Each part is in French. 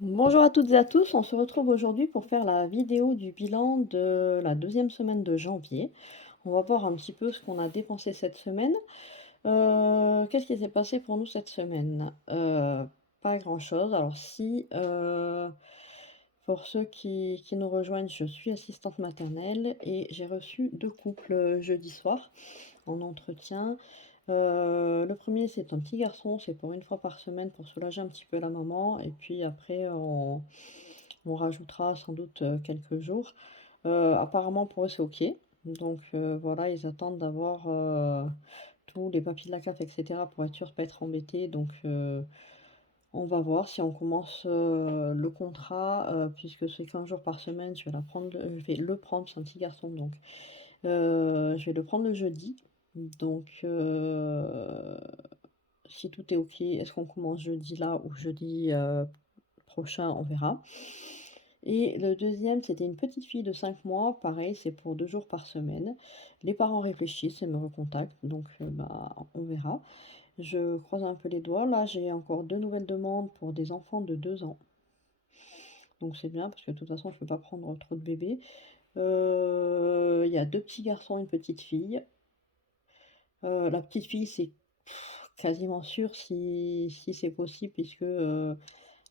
Bonjour à toutes et à tous, on se retrouve aujourd'hui pour faire la vidéo du bilan de la deuxième semaine de janvier. On va voir un petit peu ce qu'on a dépensé cette semaine. Qu'est-ce qui s'est passé pour nous cette semaine? Pas grand-chose. Alors si, pour ceux qui nous rejoignent, je suis assistante maternelle et j'ai reçu 2 couples, jeudi soir en entretien. Le premier c'est un petit garçon, c'est pour une fois par semaine pour soulager un petit peu la maman et puis après on rajoutera sans doute, quelques jours. Apparemment pour eux c'est OK. Donc voilà, ils attendent d'avoir, tous les papiers de la CAF et cetera pour être sûrs de pas être embêtés. Donc on va voir si on commence, le contrat, puisque c'est 15 jours par semaine, je vais le prendre, c'est un petit garçon donc je vais le prendre le jeudi. Donc si tout est OK, est-ce qu'on commence jeudi là ou jeudi, prochain? On verra. Et le deuxième, c'était une petite fille de 5 mois, pareil, c'est pour 2 jours par semaine. Les parents réfléchissent et me recontactent, donc bah, on verra. Je croise un peu les doigts. Là, j'ai encore 2 nouvelles demandes pour des enfants de 2 ans, donc c'est bien parce que de toute façon, je peux pas prendre trop de bébés. Il y a 2 petits garçons, une petite fille. La petite fille, c'est quasiment sûr si c'est possible puisque,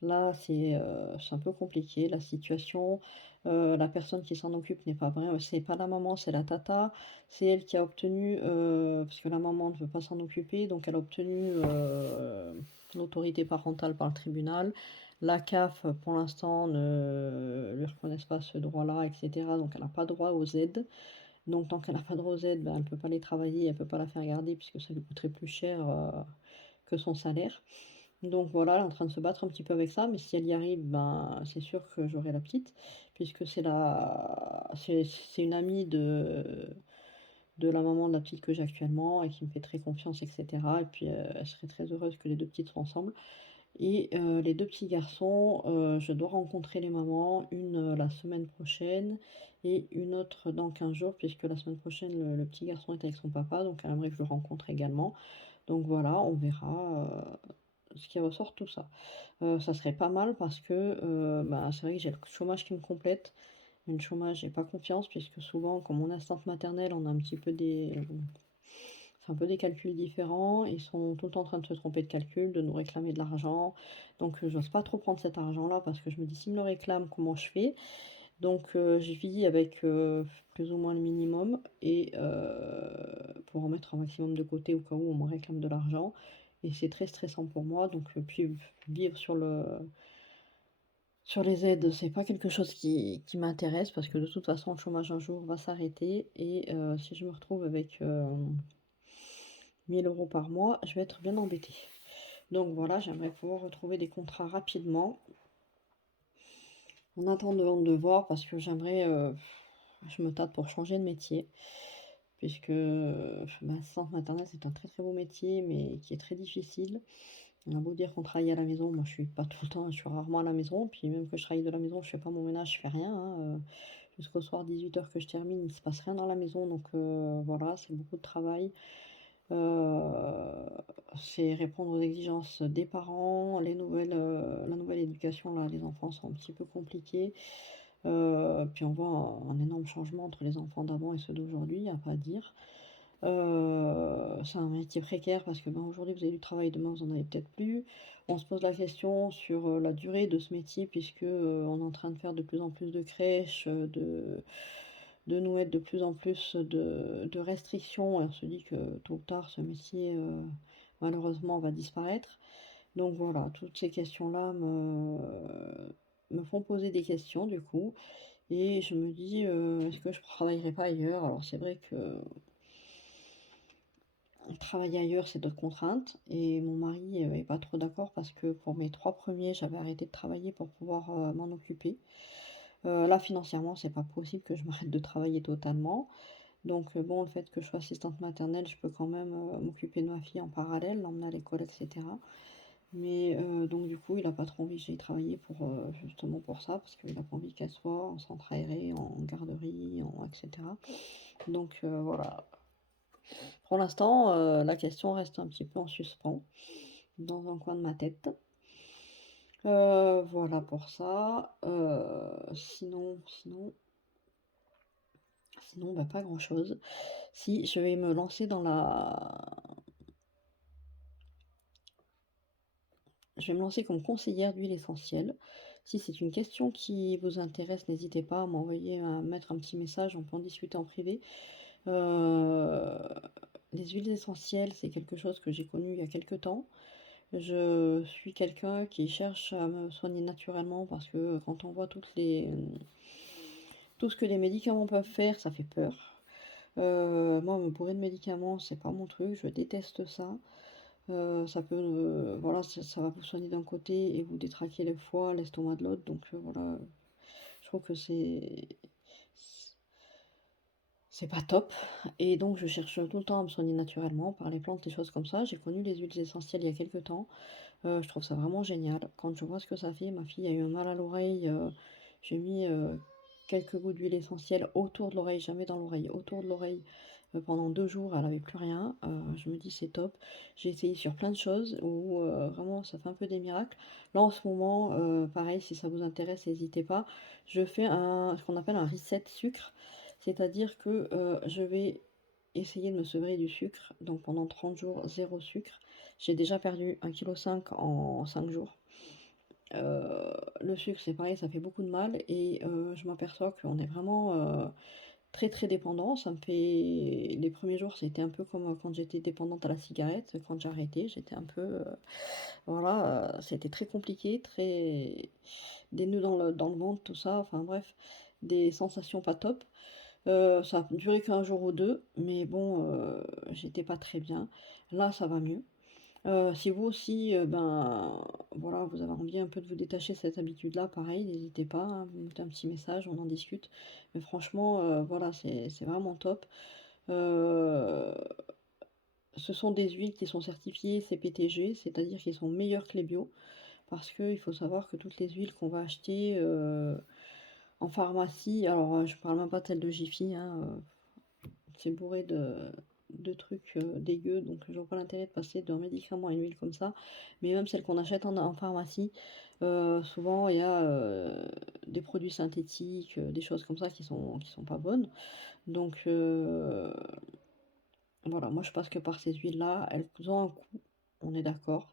là, c'est un peu compliqué la situation. La personne qui s'en occupe n'est pas vrai c'est pas la maman, c'est la tata. C'est elle qui a obtenu, parce que la maman ne veut pas s'en occuper, donc elle a obtenu, l'autorité parentale par le tribunal. La CAF, pour l'instant, ne lui reconnaissent pas ce droit-là et cetera, donc elle a pas droit aux aides. Donc tant qu'elle a pas de droit aux aides, ben, elle peut pas les travailler, elle peut pas la faire garder puisque ça lui coûterait plus cher, que son salaire. Donc voilà, elle est en train de se battre un petit peu avec ça, mais si elle y arrive, ben, c'est sûr que j'aurai la petite, puisque c'est une amie de la maman de la petite que j'ai actuellement et qui me fait très confiance et cetera et puis, elle serait très heureuse que les 2 petites soient ensemble et les 2 petits garçons, je dois rencontrer les mamans, une, la semaine prochaine et une autre dans 15 jours puisque la semaine prochaine, le petit garçon est avec son papa, donc elle aimerait que je le rencontre également. Donc voilà, on verra, ce qui ressort de tout ça. Ça serait pas mal parce que, bah, c'est vrai que j'ai le chômage qui me complète. Mais le chômage, j'ai pas confiance puisque souvent, comme on est assistante maternelle, on a un petit peu c'est un peu des calculs différents. Ils sont tout le temps en train de se tromper de calcul, de nous réclamer de l'argent. Donc, j'ose pas trop prendre cet argent-là parce que je me dis: «S'ils me le réclament, comment je fais?» Donc, je vis avec, plus ou moins le minimum et pour en mettre un maximum de côté au cas où on me réclame de l'argent et c'est très stressant pour moi donc, puis vivre sur les aides, c'est pas quelque chose qui m'intéresse parce que de toute façon le chômage un jour va s'arrêter et si je me retrouve avec, 1 000 € par mois, je vais être bien embêtée. Donc voilà, j'aimerais pouvoir retrouver des contrats rapidement en attendant de voir parce que je me tâte pour changer de métier puisque, bah, assistante maternelle, c'est un très, très beau métier mais qui est très difficile. On a beau dire qu'on travaille à la maison, moi je suis pas tout le temps, je suis rarement à la maison, puis même que je travaille de la maison, je fais pas mon ménage, je fais rien, hein, jusqu'au soir 18 h que je termine, il se passe rien dans la maison donc voilà, c'est beaucoup de travail. Heu, c'est répondre aux exigences des parents, la nouvelle éducation là, les enfants sont un petit peu compliqués. Puis on voit un énorme changement entre les enfants d'avant et ceux d'aujourd'hui, il y a pas à dire. C'est un métier précaire parce que, ben, aujourd'hui vous avez du travail, demain vous en avez peut-être plus. On se pose la question sur, la durée de ce métier puisque, on est en train de faire de plus en plus de crèches, de nous mettre de plus en plus de restrictions et on se dit que tôt ou tard ce métier, malheureusement va disparaître. Donc voilà, toutes ces questions-là me font poser des questions du coup et je me dis, «Est-ce que je travaillerai pas ailleurs?» Alors c'est vrai que travailler ailleurs, c'est d'autres contraintes et mon mari, est pas trop d'accord parce que pour mes 3 premiers, j'avais arrêté de travailler pour pouvoir, m'en occuper. Là financièrement, c'est pas possible que je m'arrête de travailler totalement. Donc bon, le fait que je sois assistante maternelle, je peux quand même, m'occuper de ma fille en parallèle, l'emmener à l'école et cetera. Mais donc du coup, il a pas trop envie que j'aille travailler pour, justement pour ça, parce qu'il a pas envie qu'elle soit en centre aéré, en garderie, en et cetera. Donc voilà. Pour l'instant, la question reste un petit peu en suspens, dans un coin de ma tête. Voilà pour ça. Sinon, bah, pas grand-chose. Si, je vais me lancer dans la je vais me lancer comme conseillère d'huile essentielle. Si c'est une question qui vous intéresse, n'hésitez pas à mettre un petit message, on peut en discuter en privé. Heu, les huiles essentielles, c'est quelque chose que j'ai connu il y a quelque temps. Je suis quelqu'un qui cherche à me soigner naturellement parce que quand on voit tout ce que les médicaments peuvent faire, ça fait peur. Moi, me bourrer de médicaments, c'est pas mon truc, je déteste ça. Ça peut, voilà, ça va vous soigner d'un côté et vous détraquer le foie, l'estomac de l'autre, donc voilà, je trouve que c'est pas top et donc je cherche tout le temps à me soigner naturellement par les plantes, les choses comme ça. J'ai connu les huiles essentielles il y a quelque temps. Je trouve ça vraiment génial. Quand je vois ce que ça fait, ma fille a eu un mal à l'oreille, j'ai mis, quelques gouttes d'huile essentielle autour de l'oreille, jamais dans l'oreille, autour de l'oreille, pendant 2 jours, elle avait plus rien. Je me dis: «C'est top». J'ai essayé sur plein de choses où, vraiment ça fait un peu des miracles. Là, en ce moment, pareil, si ça vous intéresse, n'hésitez pas. Je fais ce qu'on appelle un reset sucre, c'est-à-dire que, je vais essayer de me sevrer du sucre, donc pendant 30 jours, zéro sucre. J'ai déjà perdu 1,5 kg en 5 jours. Le sucre, c'est pareil, ça fait beaucoup de mal et je m'aperçois qu'on est vraiment, très, très dépendant. Ça me fait les premiers jours, c'était un peu comme, quand j'étais dépendante à la cigarette. Quand j'ai arrêté, j'étais un peu, voilà, c'était très compliqué, très des nœuds dans le ventre, tout ça, enfin bref, des sensations pas top. Ça a duré qu'un jour ou 2, mais bon, j'étais pas très bien. Là, ça va mieux. Si vous aussi, ben, voilà, vous avez envie un peu de vous détacher de cette habitude-là, pareil, n'hésitez pas, hein, vous me mettez un petit message, on en discute. Mais franchement, voilà, c'est vraiment top. Heu, ce sont des huiles qui sont certifiées CPTG, c'est-à-dire qu'ils sont meilleurs que les bio. Parce qu'il faut savoir que toutes les huiles qu'on va acheter, en pharmacie, alors, je parle même pas de celles de Jiffy, hein, c'est bourré de trucs, dégueux, donc je vois pas l'intérêt de passer d'un médicament à une huile comme ça. Mais même celles qu'on achète en pharmacie, souvent il y a, des produits synthétiques, des choses comme ça qui sont pas bonnes. Donc voilà, moi je passe que par ces huiles-là, elles ont un coût, on est d'accord.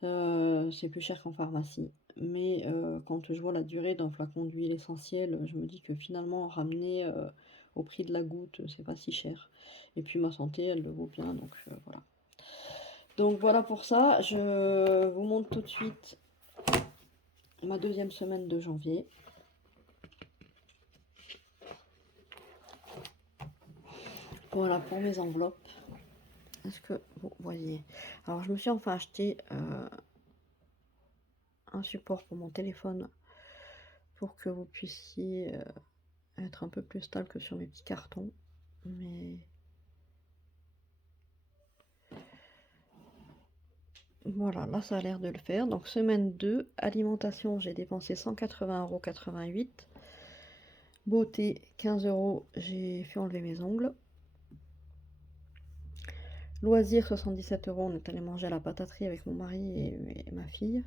C'est plus cher qu'en pharmacie. Mais quand je vois la durée d'un flacon d'huile essentielle, je me dis que finalement ramener, au prix de la goutte, c'est pas si cher. Et puis ma santé, elle le vaut bien, donc voilà. Donc voilà pour ça, je vous montre tout de suite ma deuxième semaine de janvier. Voilà pour mes enveloppes. Est-ce que vous voyez? Alors je me suis enfin acheté, un support pour mon téléphone pour que vous puissiez, être un peu plus stable que sur mes petits cartons. Mais voilà, là ça a l'air de le faire. Donc semaine 2, alimentation, j'ai dépensé 180,88 €. Beauté, 15 €, j'ai fait enlever mes ongles. Loisirs, 77 €, on est allé manger à la pataterie avec mon mari et ma fille.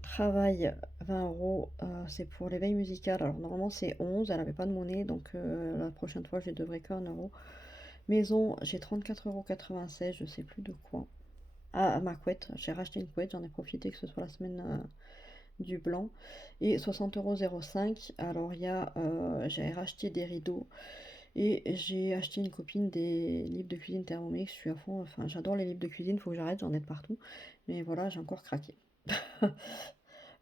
Travail, 20 €, c'est pour l'éveil musical. Alors normalement c'est 11, elle avait pas de monnaie, donc la prochaine fois je ne devrai qu'1 €. Maison, j'ai 34,96 €, je sais plus de quoi. Ah, ma couette, j'ai racheté une couette, j'en ai profité que ce soit la semaine, du blanc et 60,05 €. Alors il y a, j'ai racheté des rideaux et j'ai acheté une copine des livres de cuisine Thermomix. Je suis à fond, enfin j'adore les livres de cuisine, faut que j'arrête, j'en ai de partout. Mais voilà, j'ai encore craqué.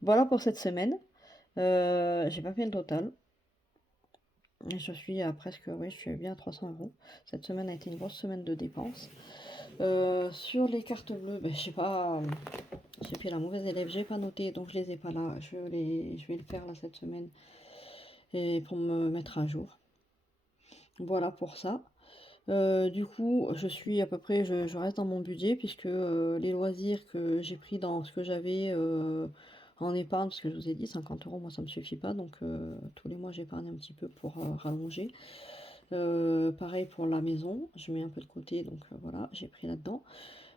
Voilà pour cette semaine. J'ai pas fait le total. Je suis à presque, oui, je suis bien à 300 €. Cette semaine a été une grosse semaine de dépenses. Sur les cartes bleues, ben j'ai pas, j'ai fait la mauvaise élève, j'ai pas noté, donc je les ai pas là. Je vais le faire là cette semaine et pour me mettre à jour. Voilà pour ça. Du coup, je suis à peu près, je reste dans mon budget puisque, les loisirs que j'ai pris dans ce que j'avais, en épargne, parce que je vous ai dit 50 € moi ça me suffit pas, donc tous les mois j'épargne un petit peu pour, rallonger. Pareil pour la maison, je mets un peu de côté, donc voilà, j'ai pris là-dedans.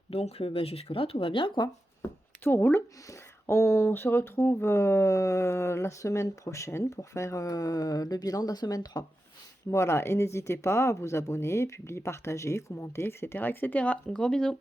Donc bah, jusque là tout va bien quoi, tout roule. On se retrouve, la semaine prochaine pour faire, le bilan de la semaine 3. Voilà et n'hésitez pas à vous abonner, publier, partager, commenter et cetera et cetera. Gros bisous.